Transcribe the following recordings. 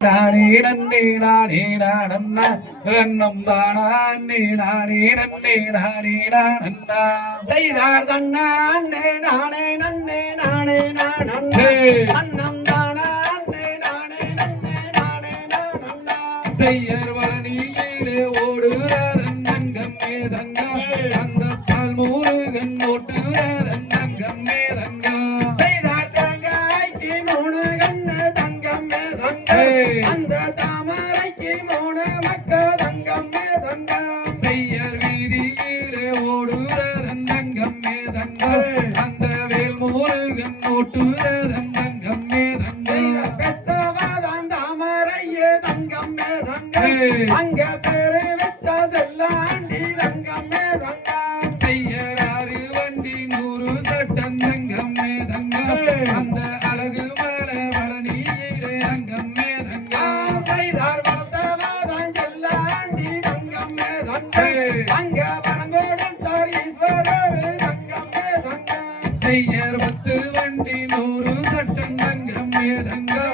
நானே நன்னே நானே நானண்ணா கண்ணம் தானா அண்ணே நானே நன்னே நானே நானண்ணா செய்தார் தன்னா அண்ணே நானே நன்னே நானே நானண்ணா அண்ணம் தானா அண்ணே நானே நன்னே நானே நானண்ணா செய்யர் வளனியிலே ஓடுறாரன் தங்கம் மேதங்கா அந்த பால் முருகன் ஓட்டுறாரன் தங்கம் மேதங்கா செய்தார் தேங்காய்க்கு மூணு கண்ணு தங்கம் மேதங்கா அந்த தாமரைக்கு மூணு மக்க தங்கம் மேதங்கா செய்யர் வீதியிலே ஓடுறாரன் தங்கம் மேதங்கா அந்த வேல் முருகன் ஓட்டுறாரன் தங்கம் மேதங்கா பெத்தவாதான் தாமரையே தங்கம் மேதங்கா அங்க பேரு வச்சா செல்லாண்டி தங்கம் மேதங்கா செய்யறாரு வண்டி 100 சட்டம் தங்கம் மேதங்கா அந்த அழகு மலை வளனியிலே அங்கம் மேதங்கா மைதார் வளர்த்தவாதான் செல்லாண்டி தங்கம் மேதங்கா அங்க வரங்கோடுத்தார் ஈஸ்வரர் தங்கம் மேதங்கா செய்யர் 10 வண்டி 100 சட்டம் தங்கம் மேதங்கா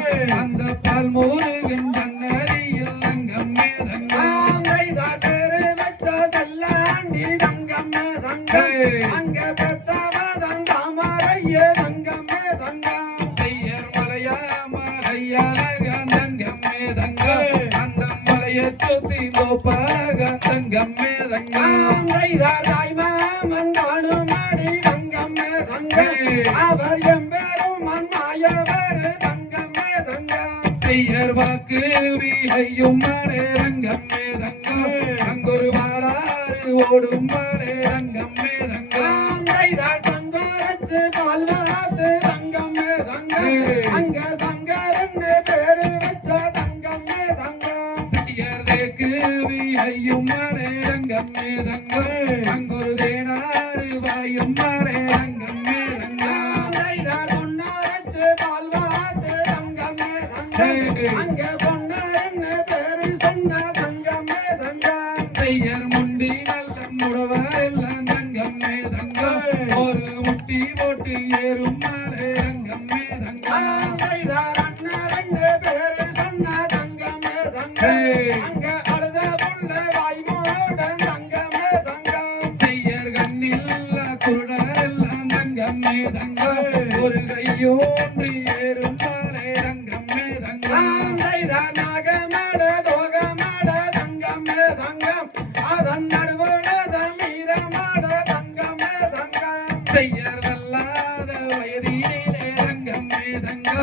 அந்த பால் முருகன் தன்னறியில் தங்கம் மேதங்கா மைதார் பேரு வச்சா செல்லாண்டி தங்கம் மேதங்கா அங்க பெத்தவாதான் தாமரையே தங்கம் மேதங்கா செய்யர் மலையா மலையாலகா தங்கம் மேதங்கா அந்த மலையை சுத்தி கோபாலகா தங்கம் மேதங்கா மைதார் தாய்மாமன் தானுமாடி தங்கம் மேதங்கா அவர் எம்பெரும் மன்மாயவர் தங்கம் மேதங்கா செய்யர் வாக்கு வீழையும் மலை ரங்கம் மேதங்கா அங்கொரு மாறாறு ஓடும் மலை ரங்கம் மேதங்கா மைதார் சங்கரச்சு பால்வாத்து தங்கம் மேதங்கா அங்க சங்கரன்னு பேரு வச்சா தங்கம் மேதங்கா செய்யர் தேக்கு வீழையும் மலை ரங்கம் மேதங்கா அங்கொரு தேனாறு வாயும் மலை ரங்கம் மேதங்கா மைதார் பொன்னாரச்சு பால்வாத்து தங்கம் மேதங்கா அங்க பொன்னரன்னு பேரு சொன்ன தங்கம் மேதங்கா செய்யர் முண்டி நல்ல முடவரெல்லாம் தங்கம் மேதங்கா ஒரு முட்டி போட்டு ஏறும் மலை ரங்கம் மேதங்கா மைதார் அண்ணரன்னு பேரு சொன்ன தங்கம் மேதங்கா அங்க அழுத புள்ள வாய்மோட தங்கம் மேதங்கா செய்யர் கண்ணில்ல குருடரெல்லாம் தங்கம் மேதங்கா ஒரு கையோன்றி ஏறும் மலை ரங்கம் மேதங்கா மைதார் நாகமேள தோகமேள தங்கம் மேதங்கம் அதன் நடுவுல மீரமாட தங்கம் மேதங்கா செய்யர் வல்லாத வயதினிலே ரங்கம் மேதங்கா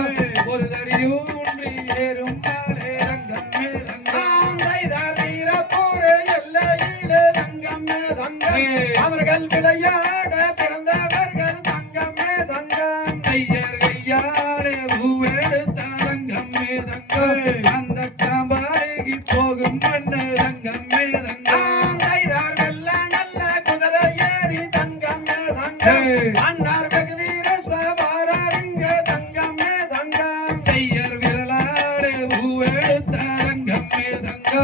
ஒரு தடியூன்றி ஏறும் மலை ரங்கம் மேதங்கா மைதார் வீரப்பூர் எல்லையிலே தங்கம் மேதங்கா அவர்கள் விளையாட பிறந்தவர்கள் தங்கம் மேதங்கா செய்யர் கையாலே பூவெடுத்த ரங்கம் மேதங்கா அந்த காம்பாலைக்கு போகும் மண்ண ரங்கம் மேதங்கா மைதார் வெள்ள நல்ல குதிரை ஏறி தங்கம் மேதங்கா அண்ணார் வெகு வீர சவாரங்க தங்கம் மேதங்கா செய்யர் விரலாலே பூவெடுத்த ரங்கம் மேதங்கா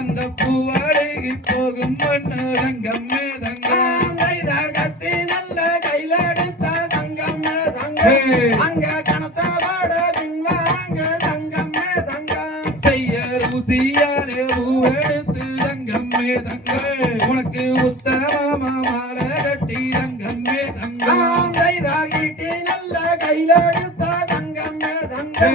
அந்த பூவாலைக்கு போகும் மண்ண ரங்கம் மேதங்கா மைதார் கத்தி நல்ல கையில எடுத்த தங்கம் மேதங்கா அங்க கணத்தவாட பின்வாங்க தங்கம் மேதங்கா செய்யர் ஊசியாலே பூவெடுத்து ரங்கம் மேதங்கா உனக்கு உத்தமமா மாலை கட்டி ரங்கம் மேதங்கா மைதார் ஈட்டி நல்ல கையில எடுத்த தங்கம் மேதங்கா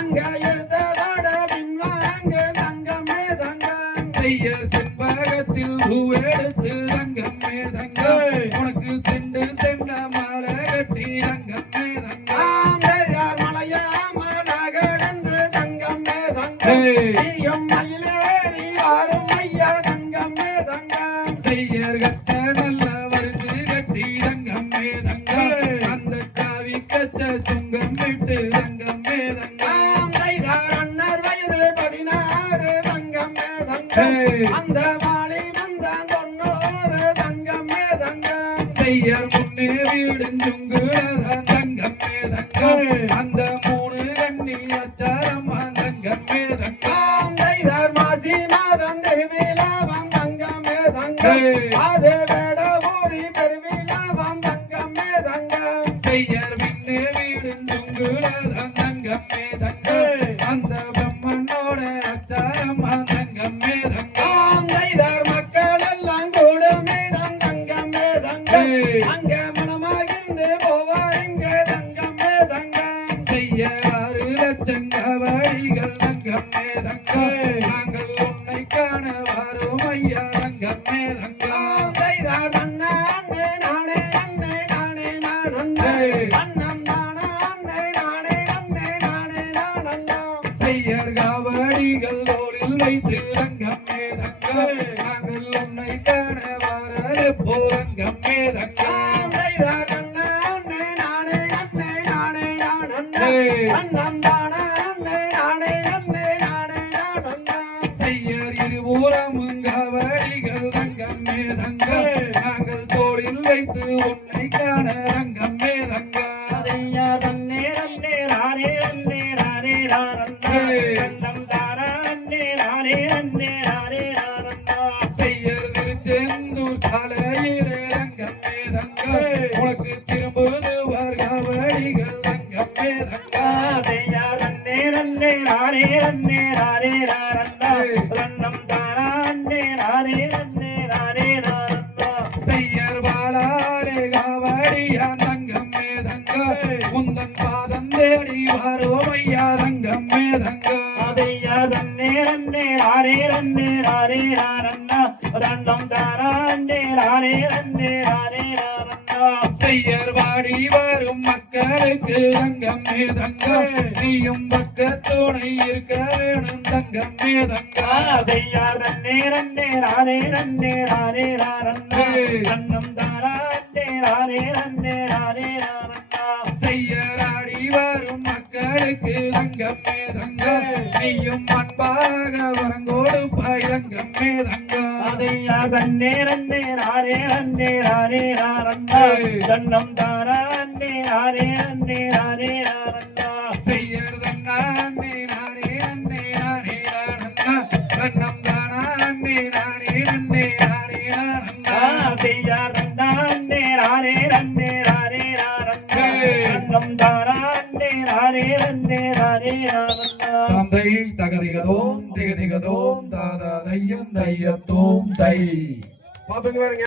அங்க எதவாட பின்வாங்க தங்கம் மேதங்கா செய்யர் செண்பகத்தில் பூவெடுத்து ரங்கம் மேதங்கா உனக்கு சென்று சென்ற மாலை கட்டி ரங்கம் மேதங்கா மைதார் மலையா மலகடந்து தங்கம் மேதங்கா நீயும் மயிலேறி வாரும் ஐயா தங்கம் மேதங்கா செய்யர் கட்ட நல்ல வருது கட்டி ரங்கம் மேதங்கா அந்த காவி கச்ச சுங்கம் விட்டு ரங்கம் மேதங்கா மைதார் அண்ணர் வயது 16 தங்கம் மேதங்கா அந்த வாளி வந்தான் 90 தங்கம் மேதங்கா செய்யர் முன்னே வீடுஞ்சுங்குளதான் தங்கம் மேதங்கா அந்த 3 கண்ணி அச்சாரம்மா தங்கம் மேதங்கா மைதார் மாசி மாதம் திருவிழாவாம் தங்கம் மேதங்கா அது வேட ஊரி பெருவிழாவாம் தங்கம் மேதங்கா செய்யர் முன்னே வீடுஞ்சுங்குளதான் தங்கம் மேதங்கா அந்த பிரம்மன் மண்ணோட அச்சாரம்மா தங்கம்மே தங்கம் தாம் செய்தார் மக்கள் எல்லாம் கூடுமே தங்கம்மே தங்கம் அங்க மனமாகிந்து போவார் இங்கே தங்கம்மே தங்கம் செய்ய 6 லட்சம் காவடிகள் தங்கம்மே தங்கம் நாங்கள் உன்னை காண வாரோம் ஐயா தங்கம்மே தங்கம் தாம் செய்தார் நன்னே நானே நன்னே நானே நானே அன்னம் தானா அன்னே நானே நன்னே நானே நானே செய்யர் காவடிகள் தோளில் வைத்து தங்கம்மே தங்கம் நாங்கள் உன்னை காண வாரே போரங்கம்மே தங்கம் தாம் செய்தார் நன்னே நானே நன்னே நானே நானே அன்னம் தானா அன்னே நானே நன்னே நானே நானே செய்யர் இருபுறமும் காவடிகள் தங்கம்மே தங்கம் நாங்கள் தோளில் வைத்து உன்னை காண தங்கம்மே தங்கம் செய்யர் திருச்செந்தூர் சாலையிலே தங்கம்மே தங்கம் உனக்கு திரும்புதுவார் காவடிகள் தங்கம்மே தங்கம் செய்யர் வாழாலே காவடியா தங்கம்மே தங்கம் முந்தன் பாதம் தேடி வாரோம் ஐயா தங்கம்மே தங்கம் செய்யர் வாடி வரும் மக்களுக்கு தங்கம்மே தங்கம் நீயும் பக்க துணை இருக்க வேணும் தங்கம்மே தங்கம் செய்யராடி வரும் மக்களுக்கு தங்கம்மே தங்கம் நீயும் அன்பாக வரங்கோடுப்பாய் தங்கம்மே தங்கம் செய்யர் தன்னானே நானே நன்னே நானே நானண்ணா கண்ணம் தானே நானே நன்னே நானே நானண்ணா தந்தை தகதிகதோம் திகதிகதோம் தாதா தையம் தையத்தோம் தை பாத்துங்க